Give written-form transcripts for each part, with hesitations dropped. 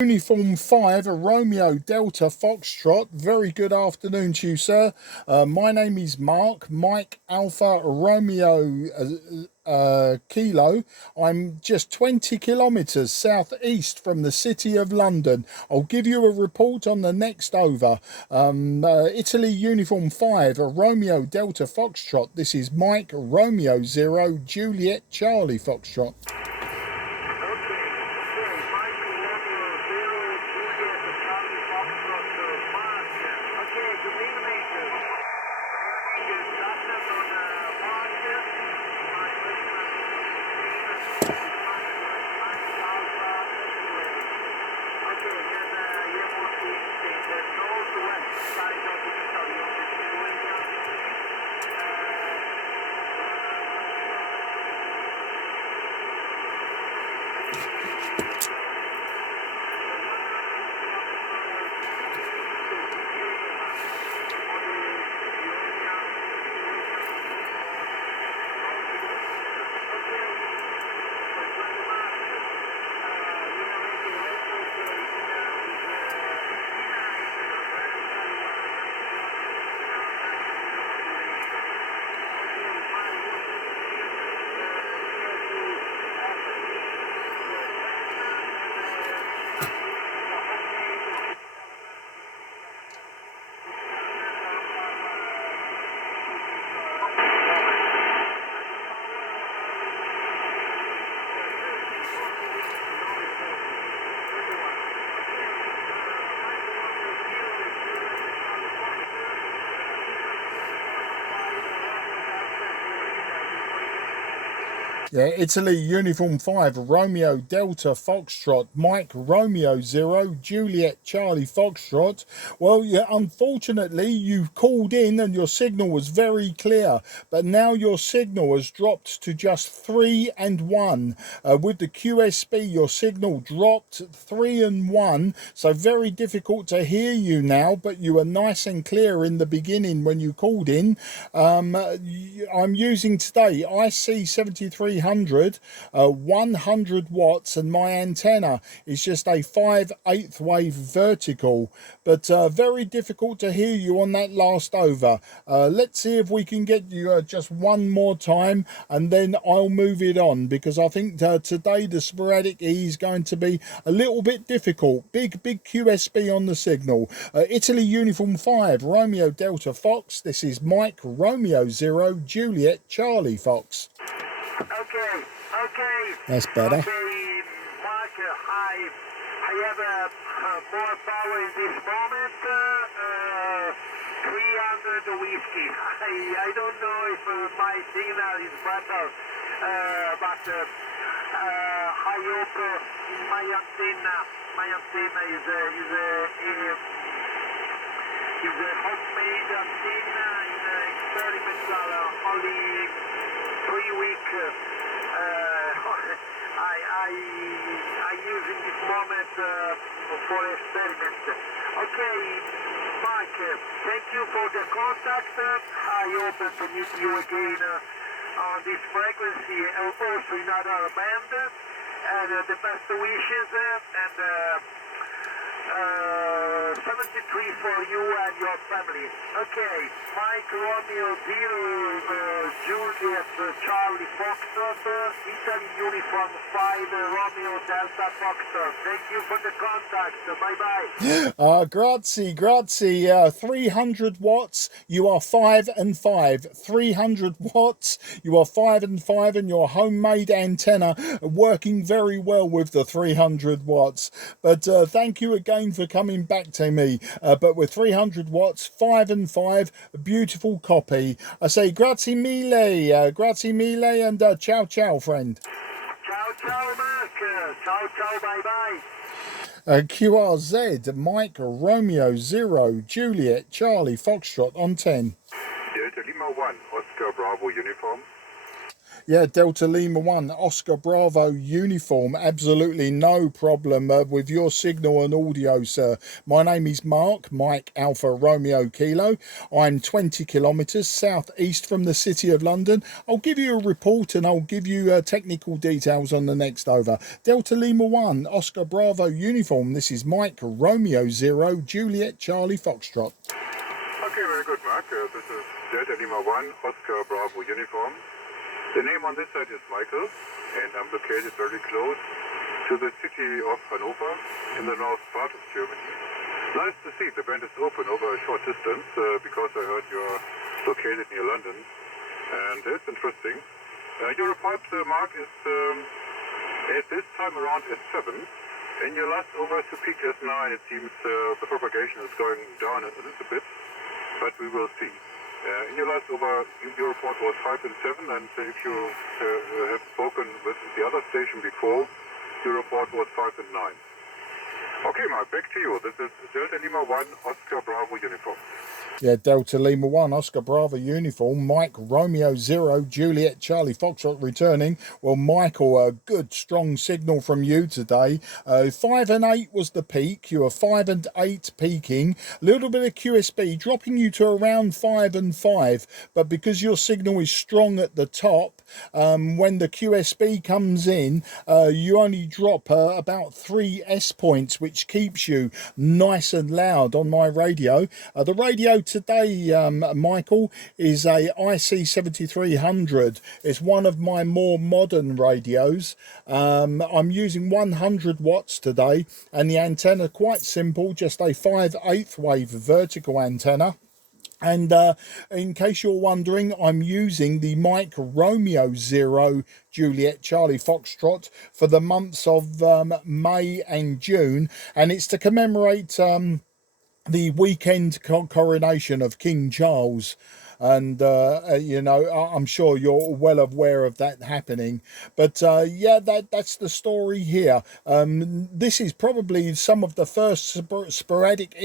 Uniform 5, Romeo Delta Foxtrot. Very good afternoon to you, sir. My name is Mark, Mike Alpha Romeo Kilo. I'm just 20 kilometres southeast from the city of London. I'll give you a report on the next over. Italy Uniform 5, Romeo Delta Foxtrot. This is Mike Romeo 0 Juliet Charlie Foxtrot. Yeah, Italy Uniform 5, Romeo Delta Foxtrot, Mike Romeo 0, Juliet Charlie Foxtrot. Well, yeah, unfortunately, you called in and your signal was very clear, but now your signal has dropped to just 3 and 1. With the QSP, your signal dropped 3 and 1, so very difficult to hear you now, but you were nice and clear in the beginning when you called in. I'm using today IC-7300, 100 watts, and my antenna is just a 5/8 wave vertical, but very difficult to hear you on that last over. Let's see if we can get you just one more time, and then I'll move it on, because I think today the sporadic E is going to be a little bit difficult. Big QSB on the signal. Italy Uniform 5, Romeo Delta Fox. This is Mike Romeo 0 Juliet Charlie Fox. Okay. That's better. Okay, Mark, I have more power in this moment. 300 whiskey. I don't know if my signal is better, but I hope my antenna is a homemade antenna in experimental, only 3 weeks. I use in this moment for experiment. Okay, Mark, thank you for the contact. I hope to meet you again on this frequency and also in other band. And the best wishes and 73 for you and your family. Okay, Mike Romeo 0 Juliet Charlie Foxtrot, Italy Uniform 5 Romeo Delta Foxtrot. Thank you for the contact. Bye-bye. Grazie. 300 watts, you are 5 and 5. 300 watts, you are 5 and 5, and your homemade antenna working very well with the 300 watts. But thank you again for coming back to me. But with 300 watts, 5 and 5, a beautiful copy. I say grazie mille, and ciao, friend. Ciao, Mark. Ciao, bye-bye. QRZ, Mike Romeo 0 Juliet Charlie Foxtrot on 10. Delta Lima 1, Oscar Bravo Uniform. Yeah, Delta Lima 1, Oscar Bravo uniform. Absolutely no problem with your signal and audio, sir. My name is Mark, Mike Alpha Romeo Kilo. I'm 20 kilometres southeast from the City of London. I'll give you a report and I'll give you technical details on the next over. Delta Lima 1, Oscar Bravo uniform. This is Mike Romeo 0, Juliet Charlie Foxtrot. Okay, very good, Mark. This is Delta Lima 1, Oscar Bravo uniform. The name on this side is Michael, and I'm located very close to the city of Hanover in the north part of Germany. Nice to see the band is open over a short distance because I heard you're located near London, and it's interesting. Your report, Mark, is at this time around S7, and your last over to peak S9. It seems the propagation is going down a little bit, but we will see. In your last over, your report was 5 and 7, and if you have spoken with the other station before, your report was 5 and 9. Okay, Mark, back to you. This is Delta Lima 1, Oscar Bravo uniform. Yeah, Delta Lima 1, Oscar Bravo uniform, Mike Romeo 0, Juliet Charlie Foxtrot returning. Well, Michael, a good strong signal from you today. 5 and 8 was the peak. You were 5 and 8 peaking. A little bit of QSB dropping you to around 5 and 5. But because your signal is strong at the top, when the QSB comes in, you only drop about 3 S points, which keeps you nice and loud on my radio. The radio today, Michael, is a IC-7300. It's one of my more modern radios. I'm using 100 watts today, and the antenna quite simple, just a 5/8 wave vertical antenna. And in case you're wondering, I'm using the Mike Romeo 0 Juliet Charlie Foxtrot for the months of May and June, and it's to commemorate the weekend coronation of King Charles. And you know, I'm sure you're well aware of that happening, but yeah, that's the story here. This is probably some of the first sporadic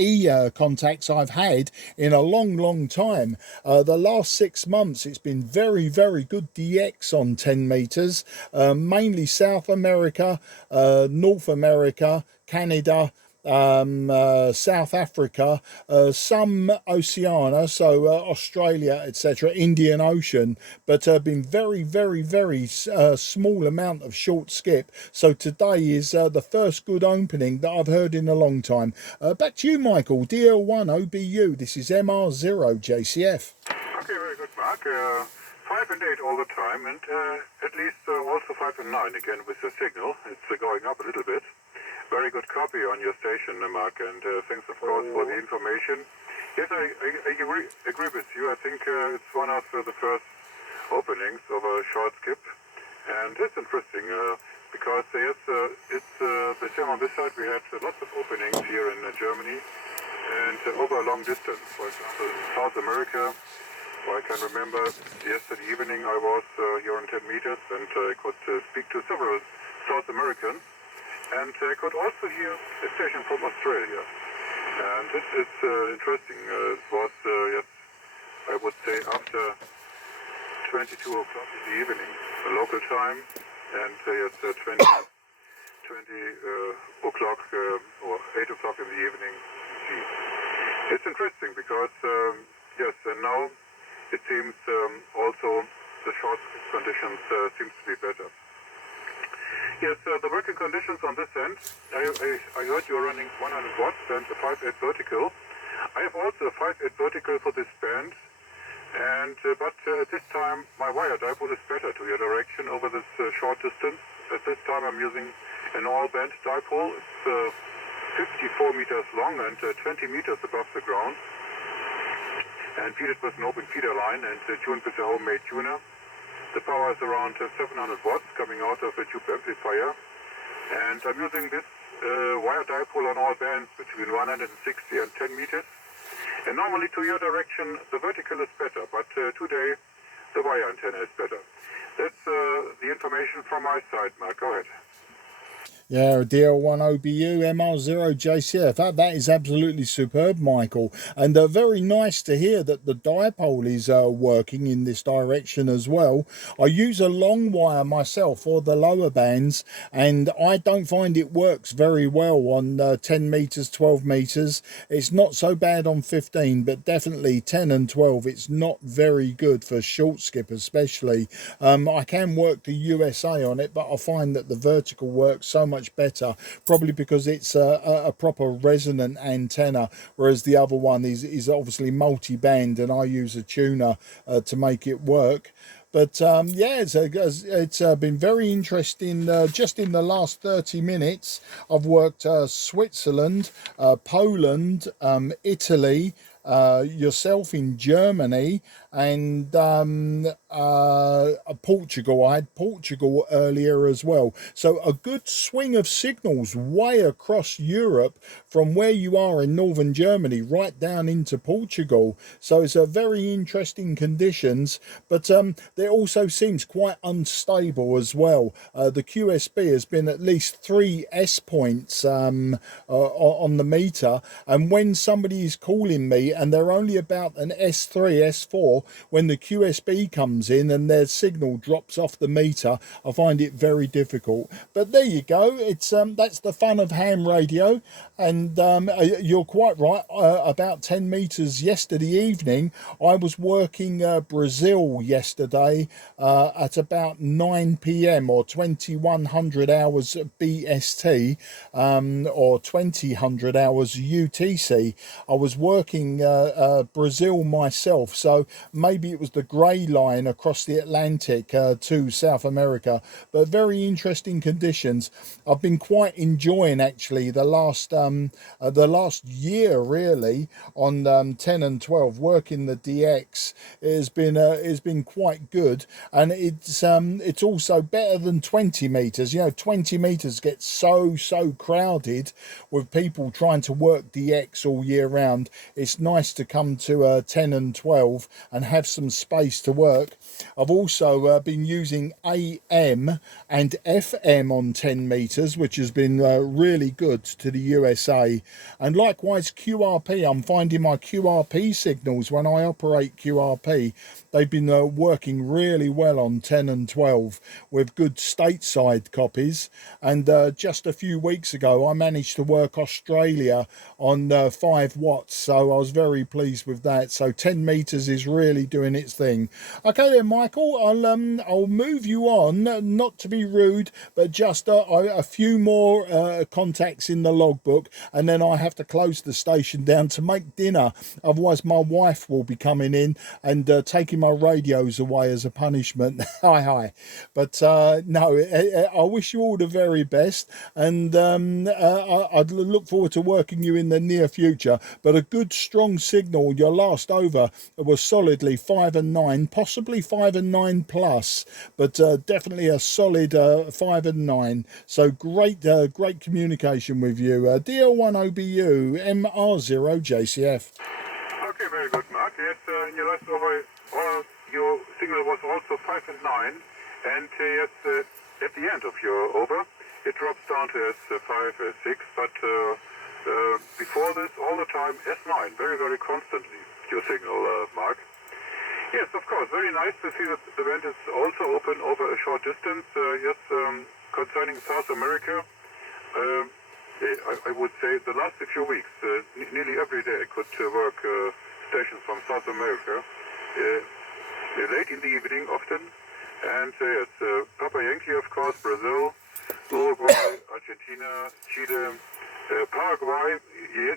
contacts I've had in a long time. The last 6 months it's been very good DX on 10 meters, mainly South America, North America, Canada, South Africa, some Oceania, so Australia, etc., Indian Ocean, but been very small amount of short skip. So today is the first good opening that I've heard in a long time. Back to you, Michael. DL1 OBU. This is MR0 JCF. Okay, very good, Mark. 5 and 8 all the time, and at least also 5 and 9 again with the signal. It's going up a little bit. Very good copy on your station, Mark, and thanks, of course, for the information. Yes, I agree with you. I think it's one of the first openings of a short skip, and it's interesting because yes, it's the same on this side. We had lots of openings here in Germany and over a long distance. For example, in South America, I can remember yesterday evening I was here on 10 meters and I could speak to several South Americans. And I could also hear a station from Australia. And this is interesting. It was, yes, I would say after 22 o'clock in the evening, local time, and yes, 20 o'clock or 8 o'clock in the evening. It's interesting because, yes, and now it seems also the short conditions seems to be better. Yes, the working conditions on this end, I heard you're running 100 watts and a 5/8 vertical. I have also a 5/8 vertical for this band, and but at this time my wire dipole is better to your direction over this short distance. At this time I'm using an all-band dipole. It's 54 meters long and 20 meters above the ground, and feed it with an open feeder line and tuned with a homemade tuner. The power is around 700 watts coming out of a tube amplifier, and I'm using this wire dipole on all bands between 160 and 10 meters. And normally to your direction the vertical is better, but today the wire antenna is better. That's the information from my side, Mark. Go ahead. Yeah, DL1OBU MR0JCF. That is absolutely superb, Michael. And very nice to hear that the dipole is working in this direction as well. I use a long wire myself for the lower bands, and I don't find it works very well on 10 meters, 12 meters. It's not so bad on 15, but definitely 10 and 12. It's not very good for short skip, especially. I can work the USA on it, but I find that the vertical works so much better, probably because it's a proper resonant antenna, whereas the other one is obviously multi-band, and I use a tuner to make it work. But yeah, it's been very interesting. Just in the last 30 minutes, I've worked Switzerland, Poland, Italy, yourself in Germany, and Portugal. I had Portugal earlier as well. So a good swing of signals way across Europe from where you are in northern Germany right down into Portugal. So it's a very interesting conditions, but there also seems quite unstable as well. The QSB has been at least 3 S points on the meter, and when somebody is calling me and they're only about an S3, S4, when the QSB comes in and their signal drops off the meter, I find it very difficult. But there you go. It's that's the fun of ham radio, and you're quite right. About 10 meters yesterday evening, I was working Brazil yesterday at about 9 p.m. or 2100 hours BST, or 2000 hours UTC. I was working Brazil myself, so maybe it was the grey line across the Atlantic to South America, but very interesting conditions. I've been quite enjoying actually the last year really on 10 and 12 working the DX. It's been quite good, and it's also better than 20 meters. You know, 20 meters gets so crowded with people trying to work DX all year round. It's nice to come to 10 and 12 and have some space to work. I've also been using AM and FM on 10 meters, which has been really good to the USA. And likewise QRP, I'm finding my QRP signals when I operate QRP, they've been working really well on 10 and 12 with good stateside copies. And just a few weeks ago I managed to work Australia on 5 watts, so I was very pleased with that. So 10 meters is really doing its thing. Okay then, Michael, I'll move you on, not to be rude, but just a few more contacts in the logbook, and then I have to close the station down to make dinner. Otherwise my wife will be coming in and taking my radios away as a punishment. Hi. But no, I wish you all the very best, and I'd look forward to working you in the near future. But a good strong signal. Your last over was solidly 5 and 9, possibly 5 and 9 plus, but definitely a solid 5 and 9. So great communication with you. DL1OBU MR0JCF. Okay, very good, Mark. Yes, in your last over, your signal was also 5 and 9, and yes, at the end of your over, it drops down to S5, S6, but before this, all the time, S9, very constantly, your signal, Mark. Yes, of course, very nice to see that the band is also open over a short distance. Yes, concerning South America, I would say the last few weeks, nearly every day I could work stations from South America, late in the evening often, and yes, Papa Yankee, of course, Brazil, Uruguay, Argentina, Chile, Paraguay.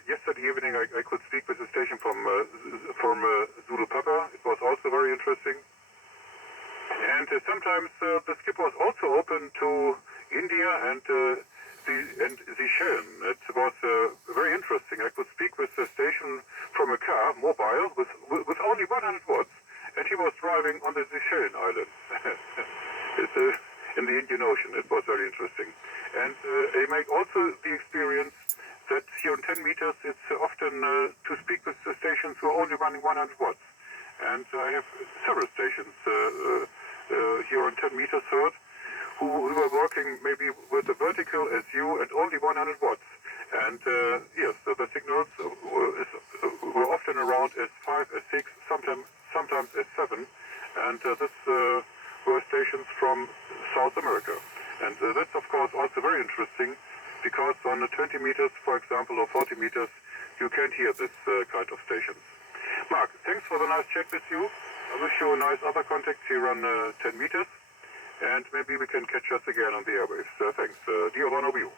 Yesterday evening I could speak with the station from Zulu Papa. It was also very interesting. And sometimes the skip was also open to India and the Seychelles. It was very interesting. I could speak with the station from a car, mobile, with only 100 watts, and he was driving on the Seychelles Islands. It's in the Indian Ocean. It was very interesting. And I make also the experience that here on 10 meters it's often to speak with the stations who are only running 100 watts. And I have several stations here on 10 meters third who were working maybe with a vertical as you and only 100 watts. And yes, the signals were often around S5, S6, sometimes S7, and this were stations from South America. And that's of course also very interesting, because on the 20 meters, for example, or 40 meters, you can't hear this kind of stations. Mark, thanks for the nice chat with you. I wish you a nice other contact here on 10 meters, and maybe we can catch us again on the airwaves. Thanks. DO1OBU.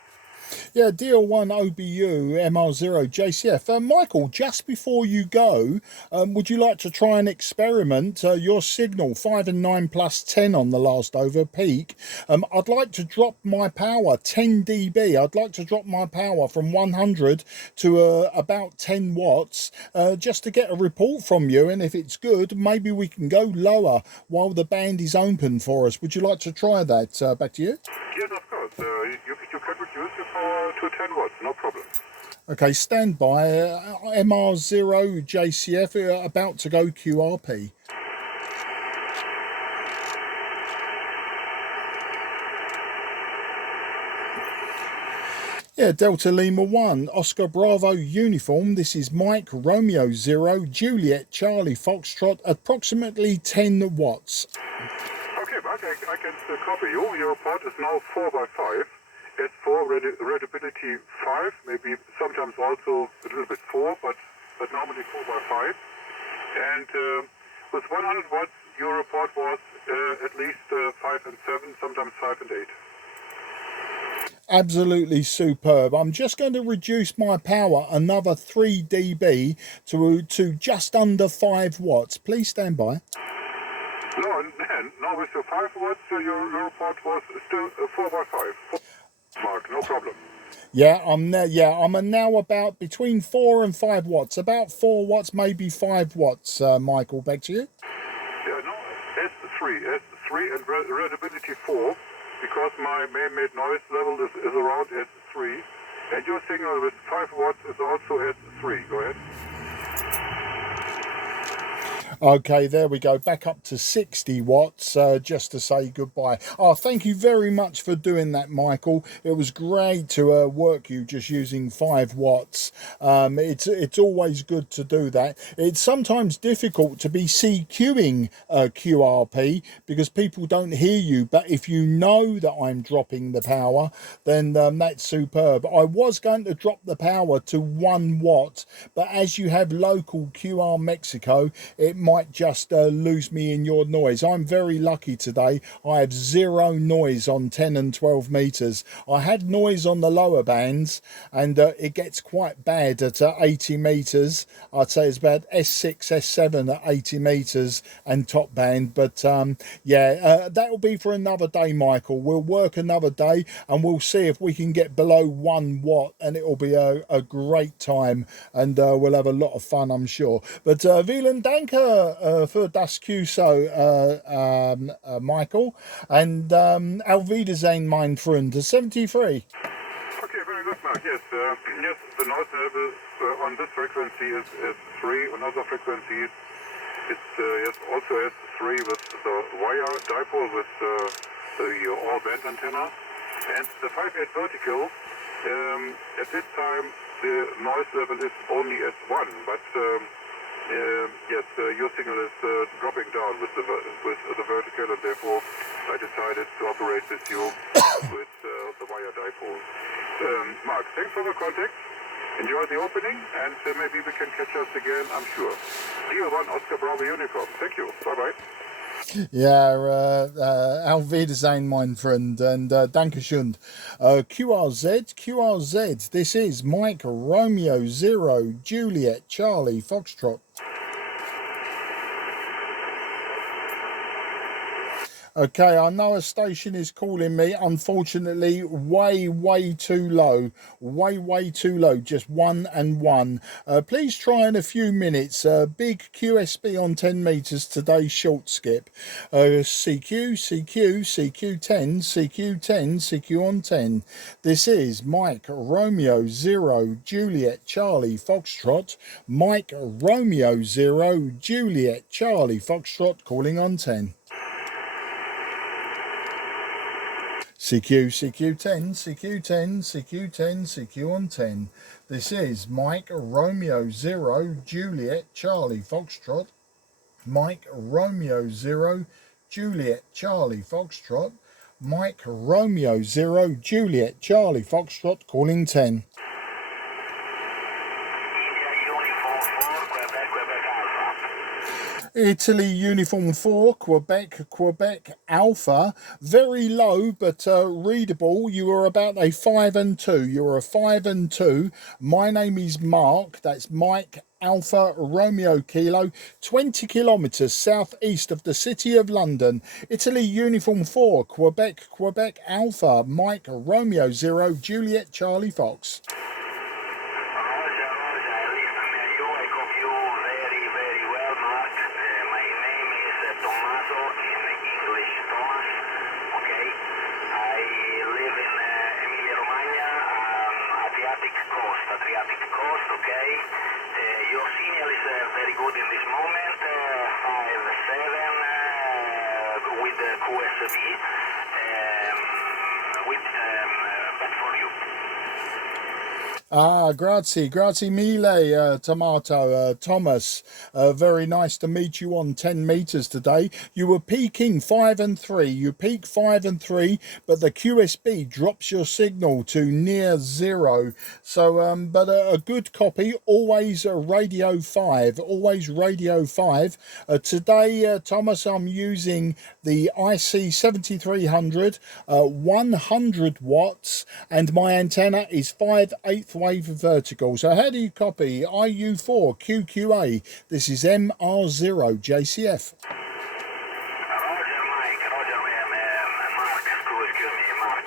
Yeah, DL1OBU MR0 JCF. Michael, just before you go, would you like to try and experiment your signal 5 and 9 plus 10 on the last over peak? I'd like to drop my power 10 dB. I'd like to drop my power from 100 to about 10 watts just to get a report from you. And if it's good, maybe we can go lower while the band is open for us. Would you like to try that? Back to you. Yes, of course. You can reduce your power to 10 watts, no problem. Okay, stand by. MR0 JCF about to go QRP. Yeah, Delta Lima 1, Oscar Bravo uniform. This is Mike Romeo 0, Juliet Charlie Foxtrot, approximately 10 watts. Okay, Mark, I can copy you. Your report is now 4x5. S4 readability 5, maybe sometimes also a little bit 4, but normally 4x5. And with 100 watts, your report was at least 5 and 7, sometimes 5 and 8. Absolutely superb. I'm just going to reduce my power another 3 dB to just under 5 watts. Please stand by. No, with your 5 watts, your report was still 4x5. Mark, no problem. Yeah, I'm now about between 4 and 5 watts, about 4 watts, maybe 5 watts. Michael, back to you. Yeah, no, S3 and readability 4, because my man-made noise level is around S3, and your signal with 5 watts is also S3. Go ahead. Okay, there we go, back up to 60 watts just to say goodbye. Oh, thank you very much for doing that, Michael. It was great to work you just using 5 watts. It's always good to do that. It's sometimes difficult to be CQing QRP because people don't hear you, but if you know that I'm dropping the power, then that's superb. I was going to drop the power to 1 watt, but as you have local QR Mexico, it might just lose me in your noise. I'm very lucky today. I have 0 noise on 10 and 12 meters. I had noise on the lower bands, and it gets quite bad at 80 meters. I'd say it's about S6, S7 at 80 meters and top band. But yeah, that will be for another day, Michael. We'll work another day and we'll see if we can get below 1 watt, and it will be a great time, and we'll have a lot of fun, I'm sure. But vielen Dank für das QSO, Michael, and auf Wiedersehen, mein Freund. 73. Okay, very good, Mark. Yes, yes, the noise level on this frequency is 3. On other frequencies, it's yes, also S3 with the wire dipole with the all-band antenna. And the 5.8 vertical, at this time, the noise level is only S1, but yes, your signal is dropping down with the vertical, and therefore I decided to operate with you with the wire dipole. Mark, thanks for the contact. Enjoy the opening, and maybe we can catch us again, I'm sure. DL1 Oscar Bravo Unicorn. Thank you. Bye-bye. Yeah, auf Wiedersehen, mein Freund, and Dankeschön. QRZ, this is Mike Romeo 0, Juliet Charlie Foxtrot. Okay, I know a station is calling me, unfortunately, way too low. Way too low, just 1 and 1. Please try in a few minutes. Big QSP on 10 meters today, short skip. CQ, CQ10, CQ10, CQ on 10. This is Mike Romeo 0, Juliet Charlie Foxtrot. Mike Romeo 0, Juliet Charlie Foxtrot calling on 10. CQ10, CQ10, CQ10, CQ on 10. This is Mike Romeo 0 Juliet Charlie Foxtrot. Mike Romeo 0 Juliet Charlie Foxtrot. Mike Romeo 0 Juliet Charlie Foxtrot calling 10. Italy Uniform 4, Quebec Alpha. Very low, but readable. You were about a 5 and 2. You were a 5 and 2. My name is Mark. That's Mike Alpha Romeo Kilo. 20 kilometres southeast of the city of London. Italy Uniform 4, Quebec Alpha. Mike Romeo 0 Juliet Charlie Fox. Adriatic coast, okay. Your signal is very good in this moment, 5-7 with the QSB, back for you. Grazie mille, Tomato, Thomas. Very nice to meet you on 10 meters today. You were peaking 5 and 3. You peak 5 and 3, but the QSB drops your signal to near 0. So, but a good copy. Always radio 5. Always radio 5. Today, Thomas, I'm using the IC-7300, 100 watts, and my antenna is 5/8 wave vertical. So how do you copy? IU4 QQA. This is MR0 JCF. Roger, Mike. Roger, Mark. Excuse me, Mark.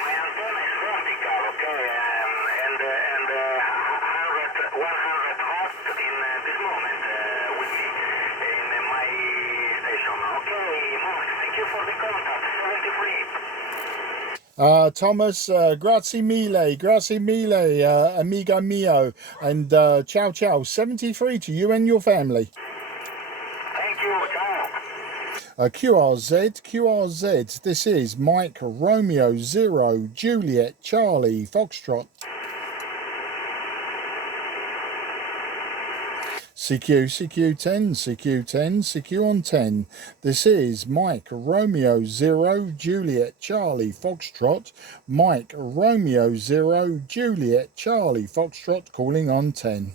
My antenna is vertical, okay, and 100 watts in this moment with me in my station. Okay, Mark. Thank you for the contact. 73. Thomas, grazie mille, amigo mio, and ciao ciao, 73 to you and your family. Thank you, ciao. QRZ, this is Mike Romeo 0 Juliet Charlie Foxtrot. CQ10, CQ on 10. This is Mike Romeo 0 Juliet Charlie Foxtrot. Mike Romeo 0 Juliet Charlie Foxtrot calling on 10.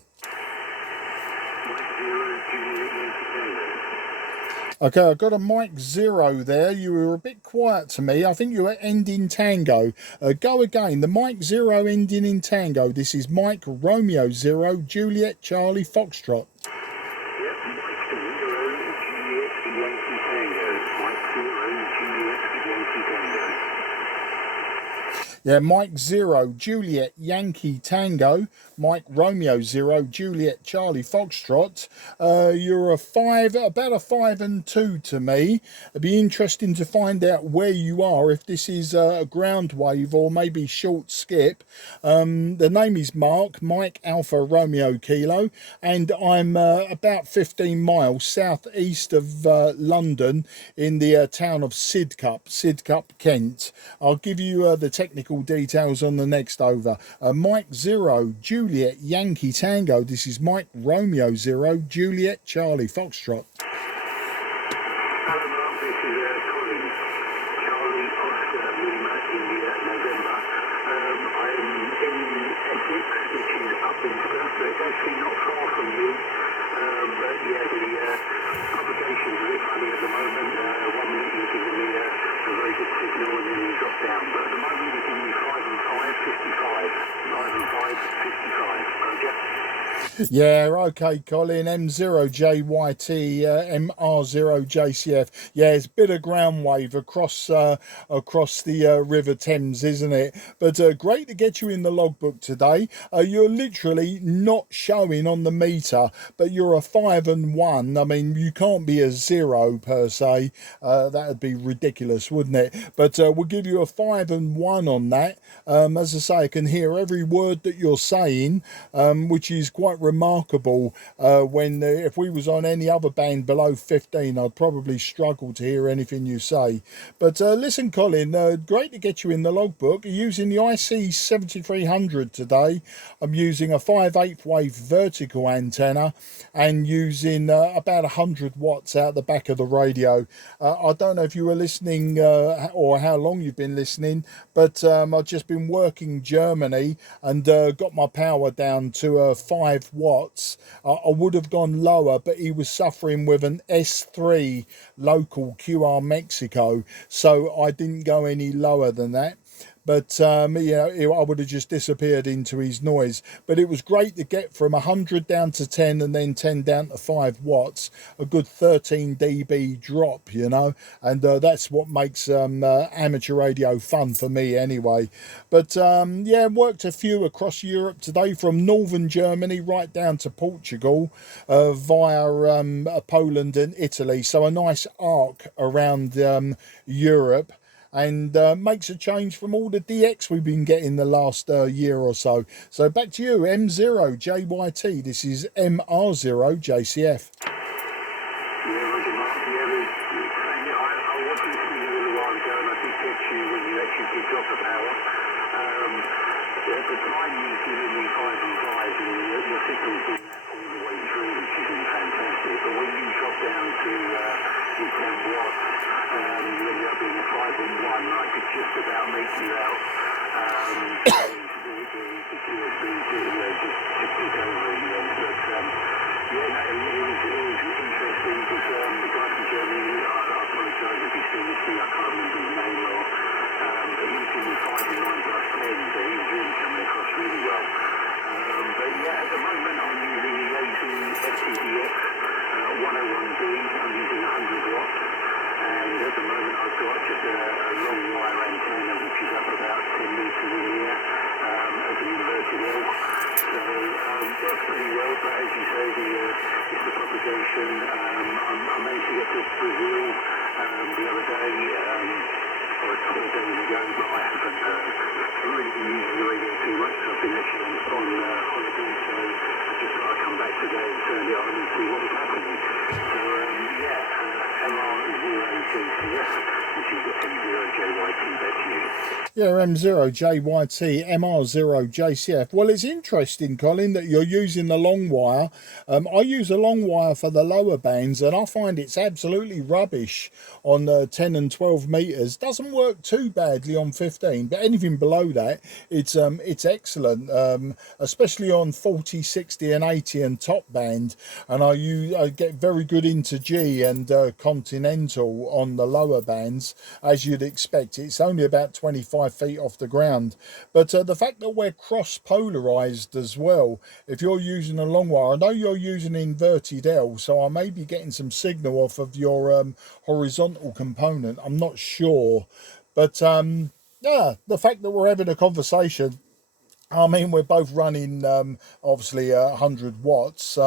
Okay, I've got a Mike 0 there. You were a bit quiet to me. I think you were ending Tango. Go again. The Mike 0 ending in Tango. This is Mike Romeo 0 Juliet Charlie Foxtrot. Yeah, Mike 0 Juliet Yankee Tango. Mike Romeo 0 Juliet Charlie Foxtrot. You're about a 5 and 2 to me. It'd be interesting to find out where you are, if this is a ground wave or maybe short skip. The name is Mark, Mike Alpha Romeo Kilo, and I'm about 15 miles southeast of London in the town of Sidcup, Kent. I'll give you the technical details on the next over. Mike 0 Juliet Yankee Tango. This is Mike Romeo 0 Juliet Charlie Foxtrot. Hello, Mark. This is Colin. Charlie Oscar Lima India November. I'm in Essex, which is up in Surrey, so it's actually not far from you. But yeah, the publication's a bit funny at the moment. 1 minute you're giving me a very good signal and then you drop down. But at the moment you're giving me 5 and 5, 55. 5 and 5, 55. Roger. Yeah, okay, Colin. M0JYT, MR0JCF. Yeah, it's a bit of ground wave across the River Thames, isn't it? But great to get you in the logbook today. You're literally not showing on the meter, but you're a 5 and 1. I mean, you can't be a 0 per se. That would be ridiculous, wouldn't it? But we'll give you a 5 and 1 on that. As I say, I can hear every word that you're saying, which is quite quite remarkable. When if we was on any other band below 15, I'd probably struggle to hear anything you say. But listen, Colin, great to get you in the logbook. You're using the IC-7300 today. I'm using a 5/8 wave vertical antenna and using about 100 watts out the back of the radio. I don't know if you were listening or how long you've been listening, but I've just been working Germany and got my power down to 5 watts. I would have gone lower, but he was suffering with an S3 local QR Mexico, so I didn't go any lower than that. But I would have just disappeared into his noise. But it was great to get from 100 down to 10 and then 10 down to 5 watts, a good 13 dB drop, and that's what makes amateur radio fun for me anyway. But worked a few across Europe today, from northern Germany right down to Portugal, via Poland and Italy. So a nice arc around Europe. And makes a change from all the DX we've been getting the last year or so. So back to you, M0JYT. This is MR0JCF. Just about make you out. The QRP just took over in the end. But it was interesting because the guy from Germany, I apologise if he's still listening, I can't remember his name or but he was in the 5 and 9 plus 10, so he was really coming across really well. But yeah, at the moment I'm using the AZ FTDX 101B, I'm using 100 watts. And at the moment I've got just a long wire antenna which is up about 10 metres in the air as an inverted L. So works pretty well, but as you say, it's the propagation. I managed to get to Brazil the other day, or a couple of days ago, but I haven't really been using the radio too much. So I've been actually on holiday, so I just thought I'd come back today and turn it on and see what was happening. So MR0JCF, which is M0JYT, that's you. Yeah, M0JYT, MR0JCF. Well, it's interesting, Colin, that you're using the long wire. I use a long wire for the lower bands, and I find it's absolutely rubbish on 10 and 12 metres. Doesn't work too badly on 15, but anything below that, it's excellent, especially on 40, 60 and 80 and top band. And I get very good into G and Continental on the lower bands, as you'd expect. It's only about 25 feet off the ground, but the fact that we're cross polarized as well, if you're using a long wire, I know you're using an inverted L, so I may be getting some signal off of your horizontal component, I'm not sure, but yeah, the fact that we're having a conversation, I mean, we're both running obviously 100 watts.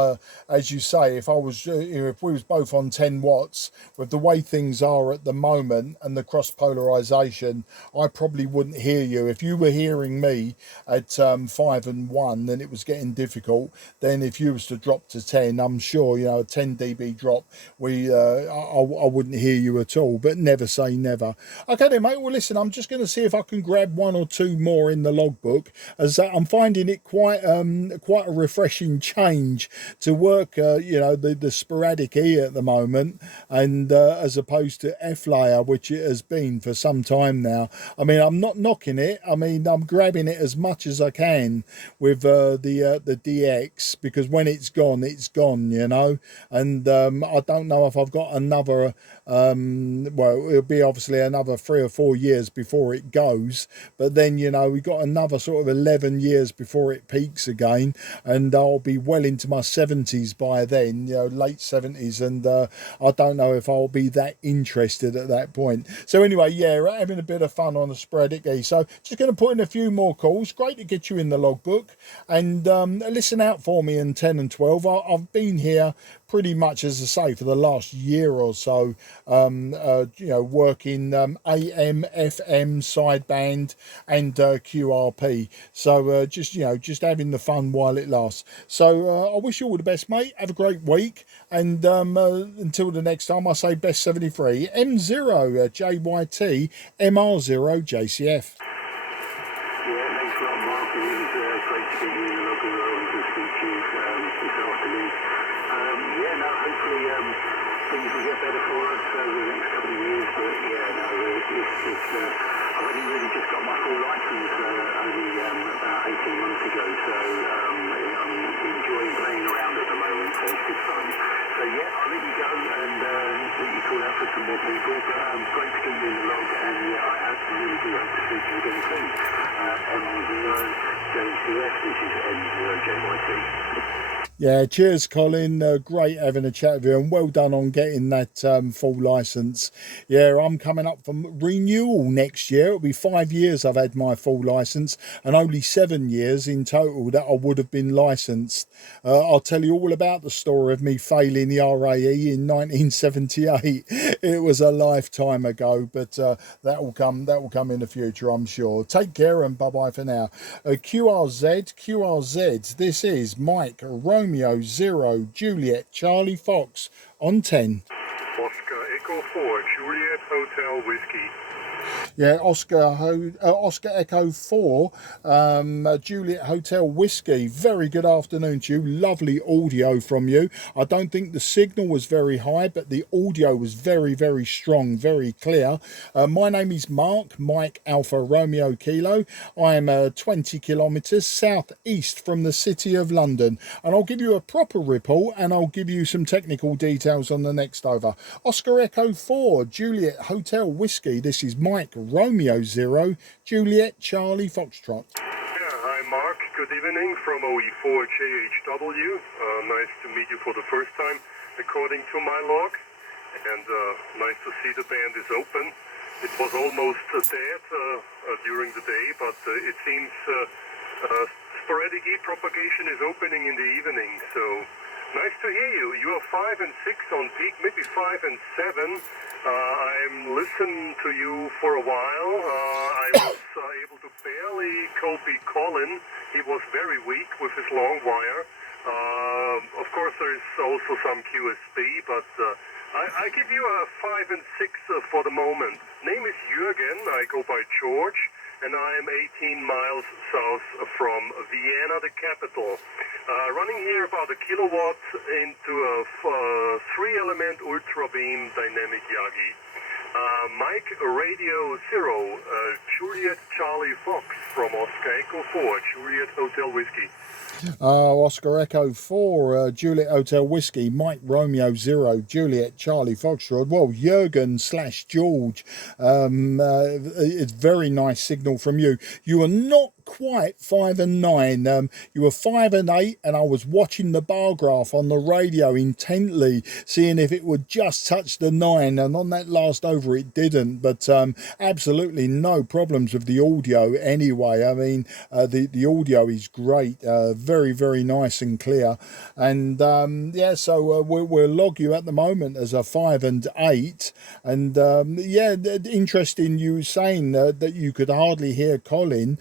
As you say, if we was both on 10 watts, with the way things are at the moment and the cross polarization, I probably wouldn't hear you. If you were hearing me at 5 and 1, then it was getting difficult. Then if you was to drop to 10, I'm sure, a 10 dB drop, I wouldn't hear you at all. But never say never. Okay then, mate. Well, listen, I'm just going to see if I can grab 1 or 2 more in the logbook, as I'm finding it quite a refreshing change to work the sporadic E at the moment, and as opposed to F layer, which it has been for some time now. I mean, I'm not knocking it. I mean, I'm grabbing it as much as I can with the DX, because when it's gone, and I don't know if I've got another well, it'll be obviously another 3 or 4 years before it goes, but then we've got another sort of 11 years before it peaks again, and I'll be well into my 70s by then, late 70s, and I don't know if I'll be that interested at that point. So anyway, yeah, we're having a bit of fun on the sporadic E. So just going to put in a few more calls. Great to get you in the logbook, and listen out for me in 10 and 12. I've been here pretty much, as I say, for the last year or so, working AM, FM, sideband, and QRP. So just having the fun while it lasts. So I wish you all the best, mate. Have a great week, and until the next time, I say best 73 M0 JYT MR0 JCF. Yeah, thanks a lot, Mark. It was great to get you in the local role to speak to you this afternoon. Hopefully things will get better for us over the next couple of years. But yeah, no, I've only really just got my full license only about 18 months ago, so I'm enjoying playing around at the moment, so it's good fun. So yeah, I'll let you go and let you call out for some more people. But great to get you in the log, and yeah, I really do hope to speak to you again soon. M0JCF, which is M0JYT. Yeah, cheers, Colin. Great having a chat with you, and well done on getting that full license. Yeah, I'm coming up for renewal next year. It'll be 5 years I've had my full license, and only 7 years in total that I would have been licensed. I'll tell you all about the story of me failing the RAE in 1978. It was a lifetime ago, but that will come in the future, I'm sure. Take care and bye bye for now. QRZ. This is Mike Romeo 0 Juliet Charlie Fox on 10. Oscar Echo 4, Juliet Hotel Whiskey. Yeah, Oscar Echo 4, Juliet Hotel Whiskey. Very good afternoon to you. Lovely audio from you. I don't think the signal was very high, but the audio was very, very strong, very clear. My name is Mark, Mike Alpha Romeo Kilo. I am 20 kilometres southeast from the City of London, and I'll give you a proper report, and I'll give you some technical details on the next over. Oscar Echo 4, Juliet Hotel Whiskey. This is Mike Romeo 0 Juliet Charlie Foxtrot. Yeah, hi Mark. Good evening from OE4JHW. Nice to meet you for the first time, according to my log. And nice to see the band is open. It was almost dead during the day, but it seems sporadic propagation is opening in the evening. So nice to hear you. You are 5 and 6 on peak, maybe 5 and 7. I'm listening to you for a while. I was able to barely copy Colin. He was very weak with his long wire. Of course, there is also some QSP, but I give you a 5 and 6 for the moment. Name is Jürgen. I go by George, and I am 18 miles south from Vienna, the capital. Running here about a kilowatt into a 3-element ultra beam dynamic Yagi. Mike Radio 0, Juliet Charlie Fox from Oscar Echo 4, Juliet Hotel Whiskey. Oscar Echo 4, Juliet Hotel Whiskey, Mike Romeo 0, Juliet Charlie Foxtrot. Well, Jürgen / George, it's very nice signal from you. You are not quite 5 and 9. You were 5 and 8, and I was watching the bar graph on the radio intently, seeing if it would just touch the 9, and on that last over it didn't. But absolutely no problems with the audio anyway. I mean, the audio is great, very, very nice and clear. And yeah, so we'll log you at the moment as a 5 and 8. And yeah, interesting you saying that you could hardly hear Colin.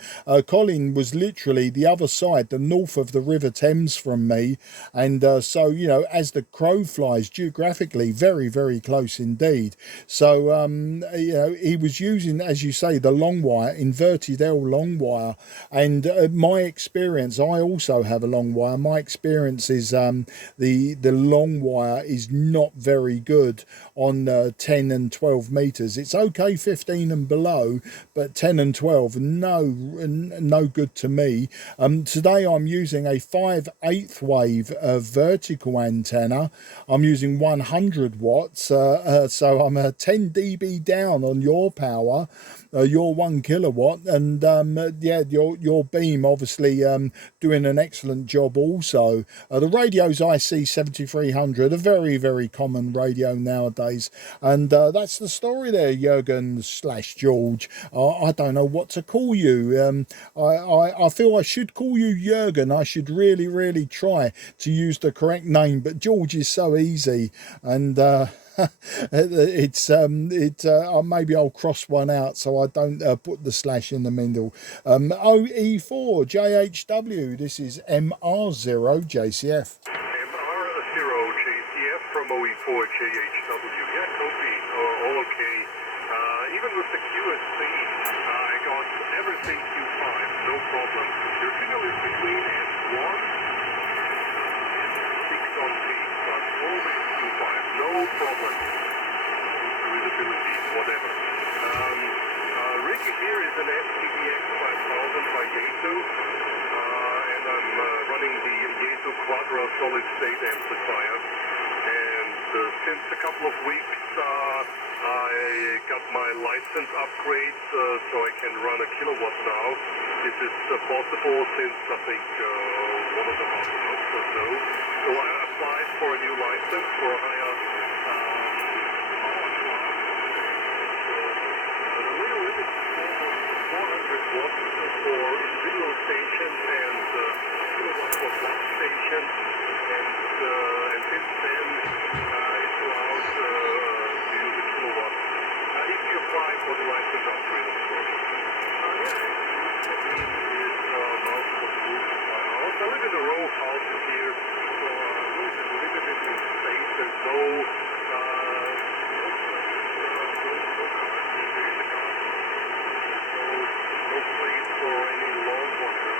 Colin was literally the other side, the north of the River Thames from me. And so, you know, as the crow flies, geographically, very, very close indeed. So, you know, he was using, as you say, the long wire, inverted L long wire. And my experience, I also have a long wire. My experience is the long wire is not very good on 10 and 12 meters. It's okay 15 and below, but 10 and 12, no good to me. Today I'm using a 5/8 wave vertical antenna. I'm using 100 watts, so I'm 10 dB down on your power, your 1 kilowatt, and yeah, your beam obviously doing an excellent job also. The radio's IC-7300, a very, very common radio nowadays, and that's the story there, Jürgen / George. I don't know what to call you. I feel I should call you Jürgen. I should really try to use the correct name, but George is so easy, and maybe I'll cross one out so I don't put the slash in the middle. OE4 JHW. This is MR0 JCF. MR0 JCF from OE4 JHW. Yeah, copy. All okay. Even with the QSP, I got everything Q5, no problem. Your signal is between S1 and 6 on peak, but always Q5, no problem. Readability, whatever. Ricky here is an SPEX 5000 by Yaesu, and I'm running the Yaesu Quadra solid state amplifier. And since a couple of weeks, I got my license upgrade, so I can run a kilowatt now. This is possible since I think 1.5 months or so. So I applied for a new license for a higher power class. The little limit is 400 watts for individual stations and kilowatt for block stations. And since then, it's allowed to use a kilowatt. If you apply for the license upgrade, of course. That means multiple groups in my house. I live in a row house here, so a little bit in space. There's no place for any long wire.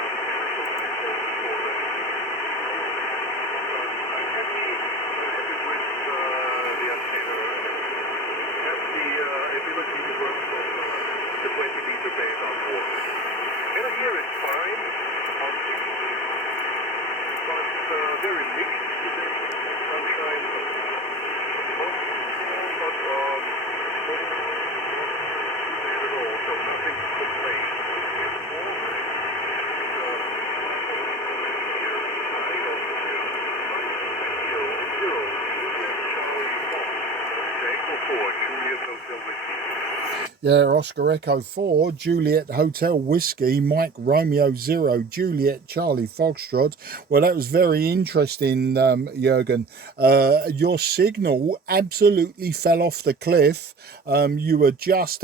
I'm happy with the antenna. It has the ability to work from the 20-meter band outboard. And here it's fine, on 60, but very mixed today. Sunshine, but not at all, so nothing to complain. Yeah, Oscar Echo 4, Juliet Hotel Whiskey, Mike Romeo 0, Juliet Charlie Foxtrot. Well, that was very interesting, Jürgen. Your signal absolutely fell off the cliff. You were just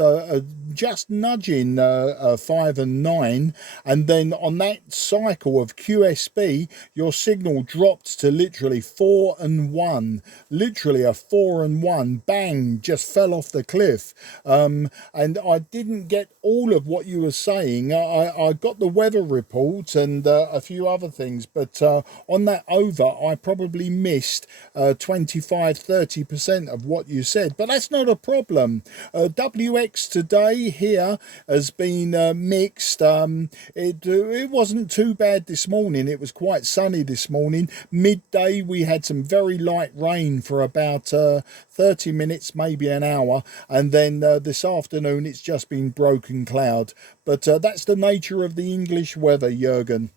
nudging 5 and 9, and then on that cycle of QSP, your signal dropped to literally 4 and 1. Literally a 4 and 1, bang, just fell off the cliff. And I didn't get all of what you were saying. I got the weather report and a few other things, but on that over, I probably missed 25-30% of what you said. But that's not a problem. WX today here has been mixed. It wasn't too bad this morning. It was quite sunny this morning. Midday, we had some very light rain for about 30 minutes, maybe an hour, and then this afternoon it's just been broken cloud. But that's the nature of the English weather, Jürgen.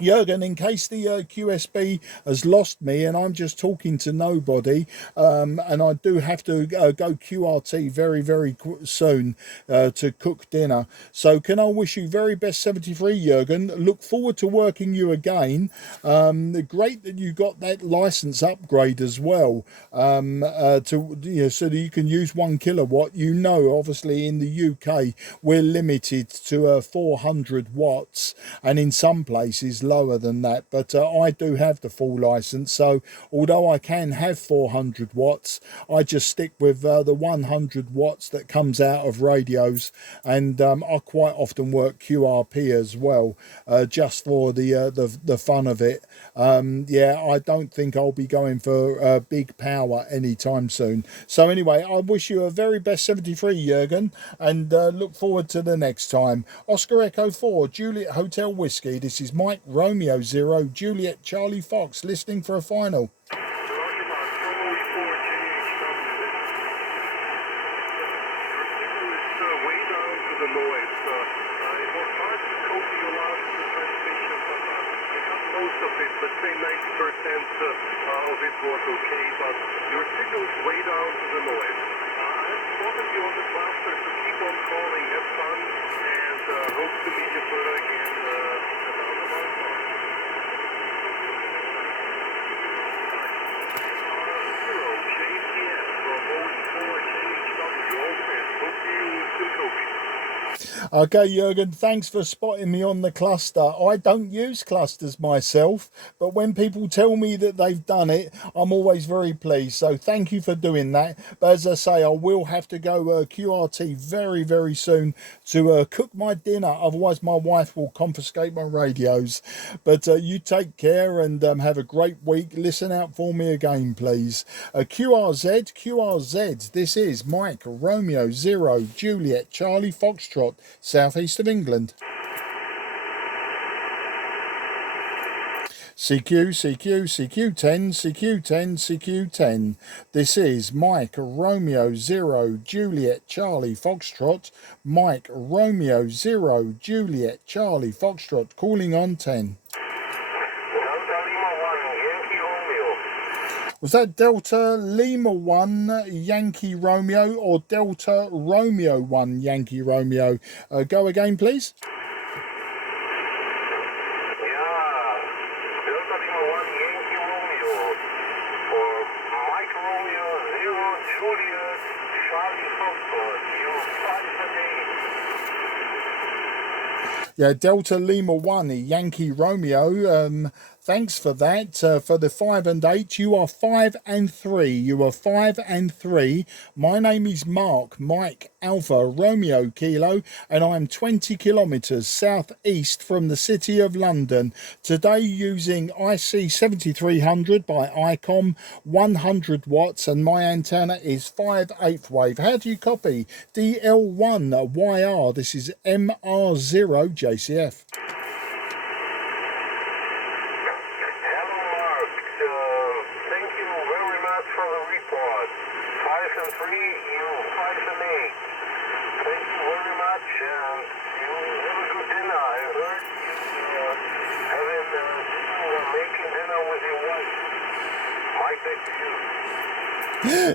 Jürgen, in case the QSB has lost me and I'm just talking to nobody, and I do have to go QRT very soon to cook dinner. So can I wish you very best 73, Jürgen. Look forward to working you again. Great that you got that license upgrade as well, so that you can use 1 kilowatt. Obviously in the UK we're limited to 400 watts, and in some places lower than that, but I do have the full license, so although I can have 400 watts, I just stick with the 100 watts that comes out of radios, and I quite often work QRP as well, just for the fun of it. Yeah, I don't think I'll be going for big power anytime soon. So anyway, I wish you a very best 73, Jürgen, and look forward to the next time. Oscar Echo 4, Juliet Hotel Whiskey. This is Mike Romeo 0, Juliet Charlie Fox, listening for a final. Let's say 90% of it was okay, but your signal is way down to the noise. I have spotted you on the cluster, so keep on calling, have fun, and hope to meet you further again about a month. Zero, JTM from OE4JHW, all the best. Hope you still coping. Okay, Jürgen, thanks for spotting me on the cluster. I don't use clusters myself, but when people tell me that they've done it, I'm always very pleased. So thank you for doing that. But as I say, I will have to go QRT very, very soon to cook my dinner. Otherwise, my wife will confiscate my radios. But you take care and have a great week. Listen out for me again, please. QRZ, this is Mike Romeo 0 Juliet Charlie Foxtrot, southeast of England. CQ10. This is Mike Romeo 0 Juliet Charlie Foxtrot. Mike Romeo 0 Juliet Charlie Foxtrot calling on 10. Was that Delta Lima 1 Yankee Romeo or Delta Romeo 1 Yankee Romeo? Go again, please. Yeah, Delta Lima 1 Yankee Romeo for Mike Romeo 0 Juliet Charlie Foxtrot. You 5 and 8. Yeah, Delta Lima 1 Yankee Romeo. Thanks for that. For the 5 and 8, you are 5 and 3. You are 5 and 3. My name is Mark, Mike Alpha Romeo Kilo, and I'm 20 kilometres southeast from the city of London. Today using IC-7300 by ICOM, 100 watts, and my antenna is 5/8 wave. How do you copy? DL1YR. This is MR0 JCF.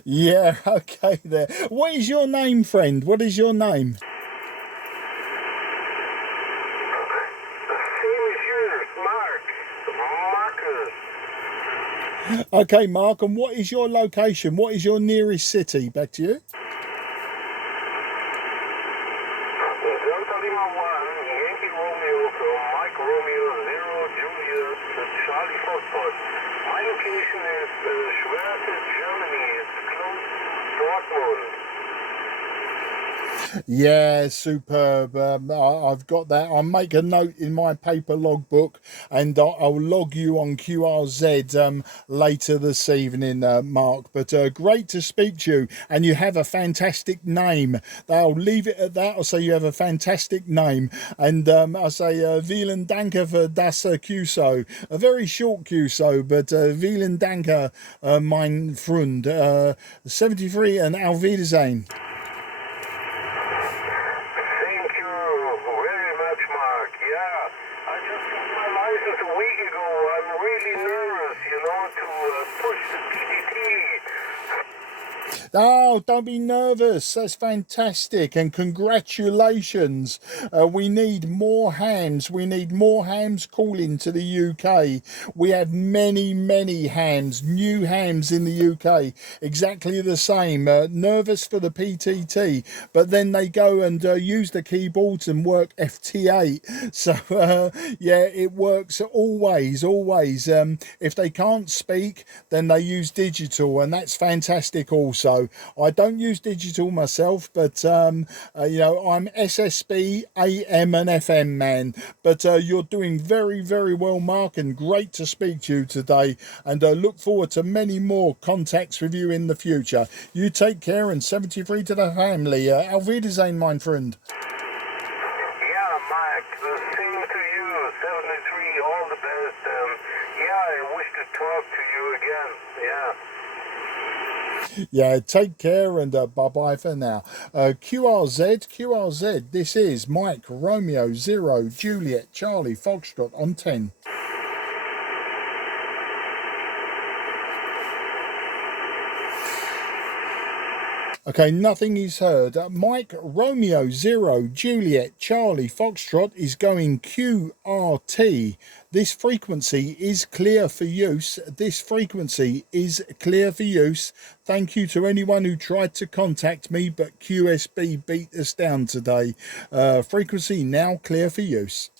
Yeah, okay there. What is your name, friend? What is your name? Okay, Mark, and what is your location? What is your nearest city? Back to you. Delta Lima 1 Yankee Romeo from Mike Romeo 0 Juliet Charlie Foxtrot. My location is Schwerte, Germany. It's close to Dortmund. Yeah, superb. I've got that. I'll make a note in my paper logbook and I'll log you on QRZ later this evening, Mark. But great to speak to you, and you have a fantastic name. I'll leave it at that. I'll say you have a fantastic name, and I'll say vielen Danke für das QSO. A very short QSO, but vielen Danke, mein Freund. 73 and auf Wiedersehen. Oh, don't be nervous. That's fantastic. And congratulations. We need more hams. We need more hams calling to the UK. We have many, many hams, new hams in the UK. Exactly the same. Nervous for the PTT, but then they go and use the keyboards and work FT8. So, yeah, it works always. If they can't speak, then they use digital, and that's fantastic also. I don't use digital myself, but you know, I'm SSB, AM and FM man. But you're doing very, very well, Mark, and great to speak to you today, and look forward to many more contacts with you in the future. You take care, and 73 to the family. Auf Wiedersehen, mein Freund. Yeah, Mike, the same to you. 73, all the best. Yeah, I wish to talk to you again. Yeah. Yeah, take care, and bye-bye for now. QRZ, this is Mike Romeo 0 Juliet Charlie Foxtrot on 10. Okay, nothing is heard. Mike Romeo 0 Juliet Charlie Foxtrot is going QRT. This frequency is clear for use. This frequency is clear for use. Thank you to anyone who tried to contact me, but QSB beat us down today. Frequency now clear for use.